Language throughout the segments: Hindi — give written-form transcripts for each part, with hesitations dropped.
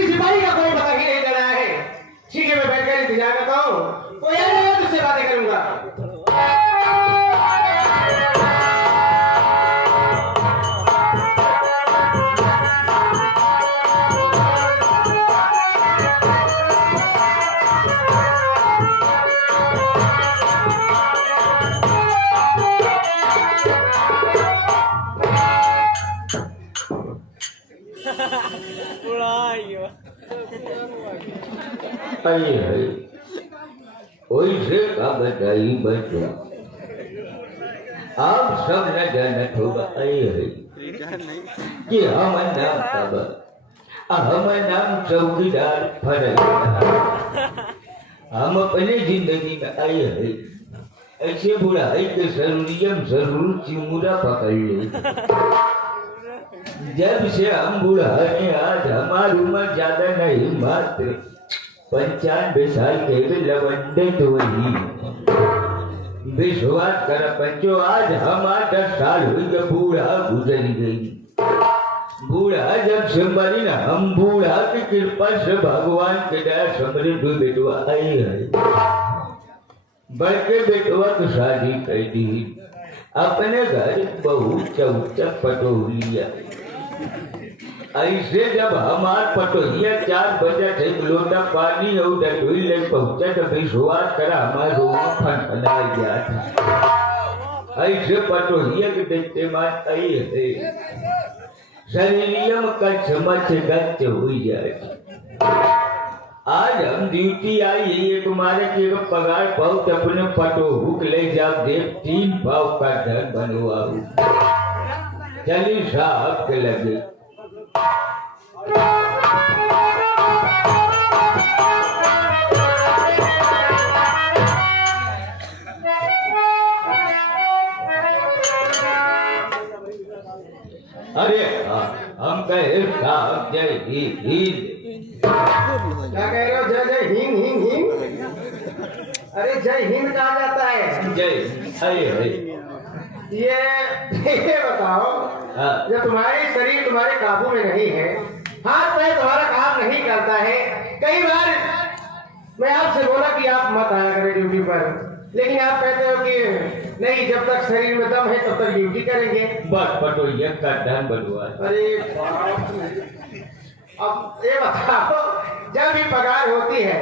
किसी सिपाही का कोई पता ही नहीं चला है। ठीक है, मैं बैठकर इंतजार करता हूँ, कोई आएगा तुझसे बातें करूंगा। बताई बच्चों, आप सब न जानत होगा कि हम नाम हम नाम चौकीदार फरैया। हम अपने जिंदगी में आए हैं ऐसे बुढ़ाई के जरूर चिमुरा पकड़ ले। जब से हम बुढ़ाने आज हमारी उम्र ज्यादा नहीं, मात्र 95 साल के भी लवंडे तो वही। विश्वास कर बच्चों, आज हम 10 साल हुई के बूढ़ा गुजर गई। बूढ़ा जब से मरी ना, हम बूढ़ा की कृपा से भगवान के दया समरे दो बेटवा आई है। बड़के बेटवा तो शादी कर दी, अपने घर बहुत चौचक पटोलिया। ऐसे जब हमार पटोहिया 4 बजे थे लोटा पानी और डटोई ले पहुंचा तो विश्वास करा हमारे रूम फनफना गया था। ऐसे पटोहिया के देखते मान आई है शरीरियम का चमच गच हो जाए। आज हम ड्यूटी आई है तुम्हारे के पगार बहुत अपने पटोहू के ले जाओ, देख 3 पाव का धन बनवाऊ। चली साहब के लगे अरे हम कहे साहब जय हिंद। क्या कह रहे हो? जय जय हिंद हिंद हिंद। अरे जय हिंद कहा जाता है। जय अरे ये बताओ, जब तुम्हारी शरीर तुम्हारे काबू में नहीं है, हाथ पैर तुम्हारा काम नहीं करता है, कई बार मैं आपसे बोला कि आप मत आया करें ड्यूटी पर, लेकिन आप कहते हो कि नहीं, जब तक शरीर में दम है तब तक ड्यूटी करेंगे। बस पटोहिया का धन बनवा। अरे अब ये बताओ, जब भी पगार होती है,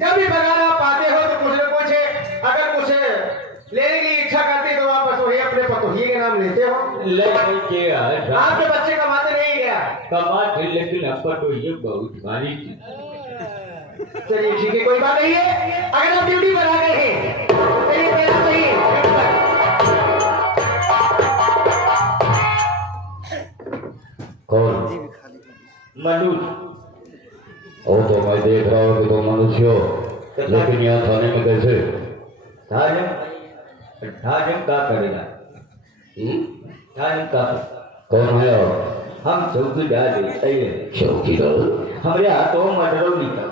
जब भी पगार आप पाते हो तो कुछ न कुछ अगर कुछ लेने की इच्छा करती तो आप बस वही अपने पतोहिए के नाम लेते हो। लेके आपके बच्चे कमाते नहीं गया कमाते, लेकिन अब पटोहिया बहुत भारी थी। चलिए ठीक है, कोई बात नहीं है। अगर आप ड्यूटी पर आ गए हैं तो ये मेरा सही कौन? मनुष्य। ओ तो मैं देख रहा हूँ कि तुम मनुष्य हो, लेकिन यहाँ थाने में कैसे? थाने का करेगा? थाने का कौन है? हम चौकीदार है। चौकीदार? हमारे हाथों में मर्डर लिखा।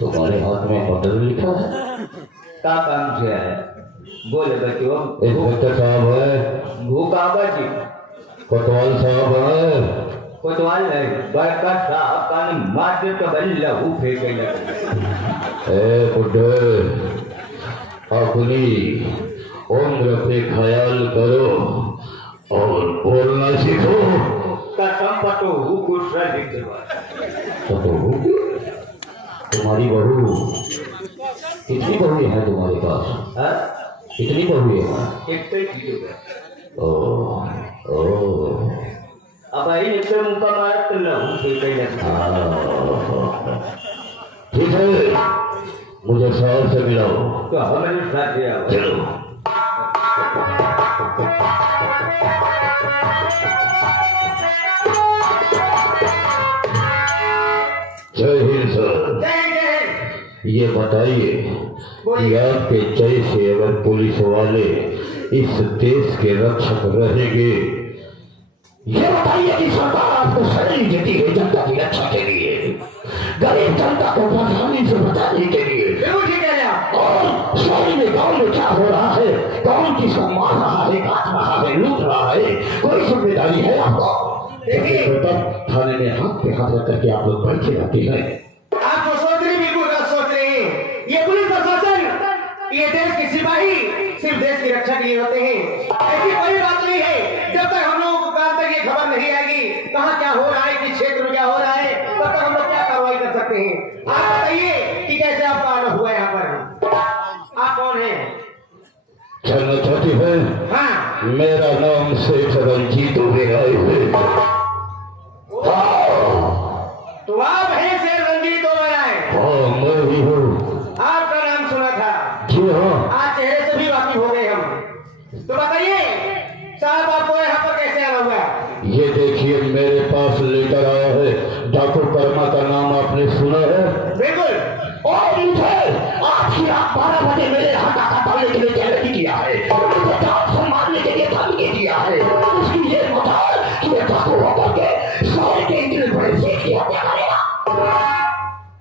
तुम्हारे हाथ में मर्डर लिखा है? का काम से है? बोले बच्चों। इंस्पेक्टर साहब है? भूकाबा जी। कोतवाल साहब है? कोतवाल नहीं, बड़का साहब का मार दे तो बड़ी लहू फेंके लगे। ए बुड्ढे, अपनी उम्र पे ख्याल करो और बोलना सीखो। कसम पटोहू गुस्सा दिखवा। पटोहू? तुम्हारी बहू? कितनी बहू है तुम्हारे पास? कितनी बहू है? एक। ओ अब आई निकल मुका मार तो लहू फेंके लगा। ठीक है, मुझे साहब से मिलाओ। तो हमारे साथ आओ। चलो। जय हिंद सर। ये बताइए कि आपके जैसे अगर पुलिस वाले इस देश के रक्षक रहेंगे, ये बताइए कि सरकार आपको शरीर देती है जनता की रक्षा के लिए, गरीब जनता को आसानी से बचाने के लिए। और शहर में गांव में क्या हो रहा है, कौन किसको मार रहा है, काट रहा है, लूट रहा है, कोई जिम्मेदारी है आपको? देखिए तब थाने में हाथ पे हाथ रख करके आप लोग बैठे रहते हैं। आप जो सोच रहे हैं बिल्कुल गलत सोच रहे हैं। ये पुलिस प्रशासन, ये देश के सिपाही सिर्फ देश की रक्षा के लिए होते हैं। ऐसी कोई बात नहीं है। जब तक हम लोगों को कान तक ये खबर नहीं आएगी कहाँ क्या हो रहा है, किस क्षेत्र में क्या हो रहा है, तब तक हम लोग क्या कार्रवाई कर सकते हैं। आप बताइए कि कैसे आपका आना हुआ यहाँ पर, आप कौन हैं? जानना चाहती है? हाँ, मेरा नाम सेठ रंजीत ओबेरॉय है। तो आप हैं शेर रंजीत ओबेरॉय? हाँ, मैं ही हूँ। आपका नाम सुना था। जी हाँ। आज चेहरे से भी वाकिफ हो गए हम। तो बताइए साहब आपको यहाँ पर कैसे आना हुआ? ये देखिए मेरे पास लेकर आया है। डाकू कर्मा का नाम आपने सुना है? बिल्कुल। और मुझे आज की रात 12 बजे मेरे यहाँ डाका डालने के लिए तैयारी किया है। मुझे जान से मारने के लिए धमकी दिया है। उसकी ये मजाल कि ये डाकू होकर के शहर के इतने बड़े शेख की हत्या करेगा।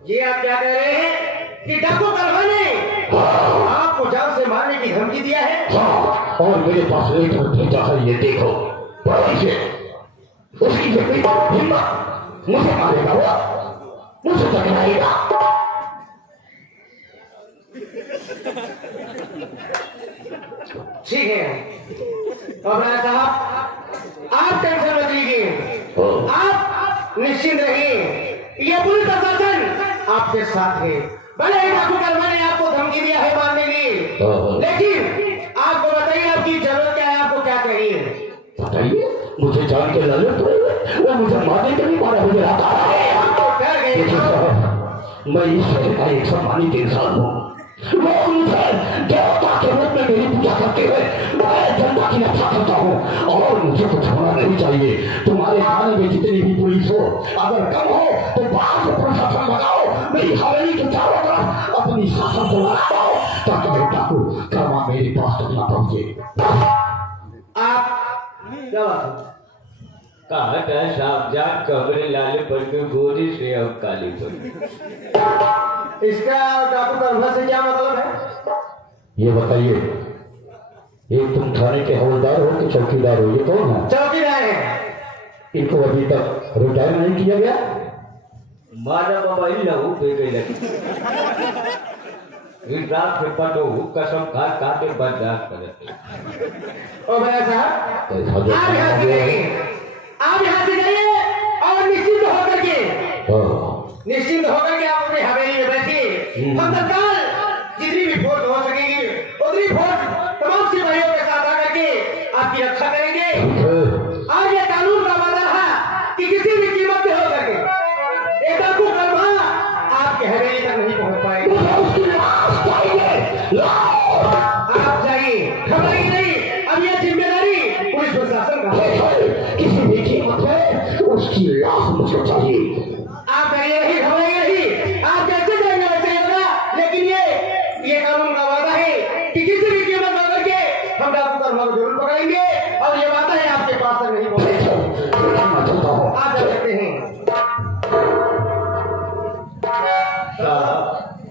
ये आप क्या कह रहे हैं कि डाकू कर्मा ने आपको जान से मारने की धमकी दिया है? हाँ, और मेरे पास लेटर भेजा है। ये देखो पढ़ो इसे। उसकी ये हिम्मत मुझे मारेगा, वो मुझे टकराएगा। ठीक है और राय साहब आप टेंशन मत लीजिए, आप निश्चिंत रहिए। ये पुलिस प्रशासन आपके साथ है। भले ही डाकू कर्मा ने आपको धमकी दिया है मारने के लिए, लेकिन आपको बताइए आपकी जरूरत क्या है, आपको क्या चाहिए? बताइए। मुझे जान के लालच तो है, वो मुझे मारने के लिए 12 बजे रात आ रहा है। देखिए साहब, मैं इस शहर का एक सम्मानित इंसान हूँ। लोग मुझे देवता के रूप में मेरी पूजा करते हुए मैं जनता की रक्षा करता हूँ और मुझे कुछ होना नहीं चाहिए। तुम्हारे थाने में जितनी भी पुलिस हो, अगर कम हो तो बाहर से प्रशासन लगाओ। मेरी हवेली के चारों तरफ अपनी शासन को लगाओ ताकि मेरे डाकू कर्मा मेरे पास तक ना पहुंचे। आप क्या बात है? कहा था सावधान कमरे लाले पर के गोरी से अब काली पर। इसका डाकू कर्मा से क्या मतलब है? ये बताइए, एक तुम थाने के हवलदार हो कि चौकीदार हो? ये कौन है? चौकीदार है। इनको अभी तक रिटायर नहीं किया गया? मारा बाबा ही लहू पे गई लगी। इस रात से पटो कसम खा के बर्दाश्त करते। ओ भैया साहब आप यहाँ से जाइए, आप यहाँ से जाइए और निश्चिंत होकर के आप अपने हवेली में बैठिए। हम तत्काल जितनी भी फोर्स हो सकेगी उतनी फोर्स तमाम सिपाहियों के साथ आकर के आपकी रक्षा करेंगे। और ये कानून का वादा है कि किसी भी कीमत पे होकर के एक डाकू कर्मा आपके हवेली तक नहीं पहुंच पाएगा। आप जाइए, घबराइए नहीं। अब ये जिम्मेदारी पुलिस प्रशासन का है। किसी भी कीमत पे उसकी लाश मुझे चाहिए। आप जाइए नहीं, घबराइए नहीं। आप जैसे जाएंगे वैसे ही होगा, लेकिन ये कानून का वादा है कि किसी भी कीमत पर करके हम डाकू कर्मा को जरूर पकड़ेंगे और ये वादा है आपके पास तक नहीं पहुंचेगा। आप जा सकते हैं।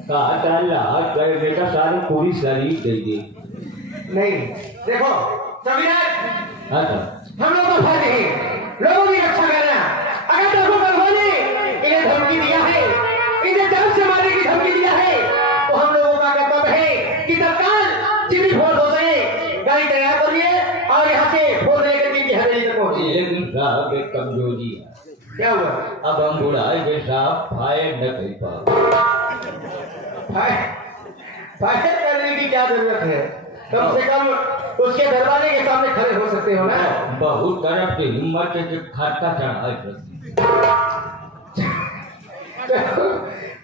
कहा लाश बेटा सारी पूरी शरीर दे दी। नहीं देखो चौकीदार, हाँ सर, हम लोग तो फर्ज है लोगों की रक्षा करना। अगर डाकू कर्मा ने इन्हें धमकी दिया है, इन्हें जान से मारने की धमकी दिया है, तो हम लोगों का कर्तव्य है कि तत्काल जितनी फोर्स हो सके गाड़ी तैयार करिए और यहाँ से फोर्स लेकर के इनकी हवेली तक पहुंचिए। लेकिन साहब एक कमजोरी है। क्या हुआ? अब हम बुढ़ाए के साहब फायर न कर पाओ। फायर करने की क्या जरूरत है? कम से कम उसके दरवाजे के सामने खड़े हो सकते हो ना। बहुत तरफ से हिम्मत के खर्चा चढ़ाए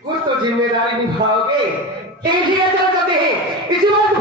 कुछ तो जिम्मेदारी निभाओगे। चल सकते हैं, इसी बात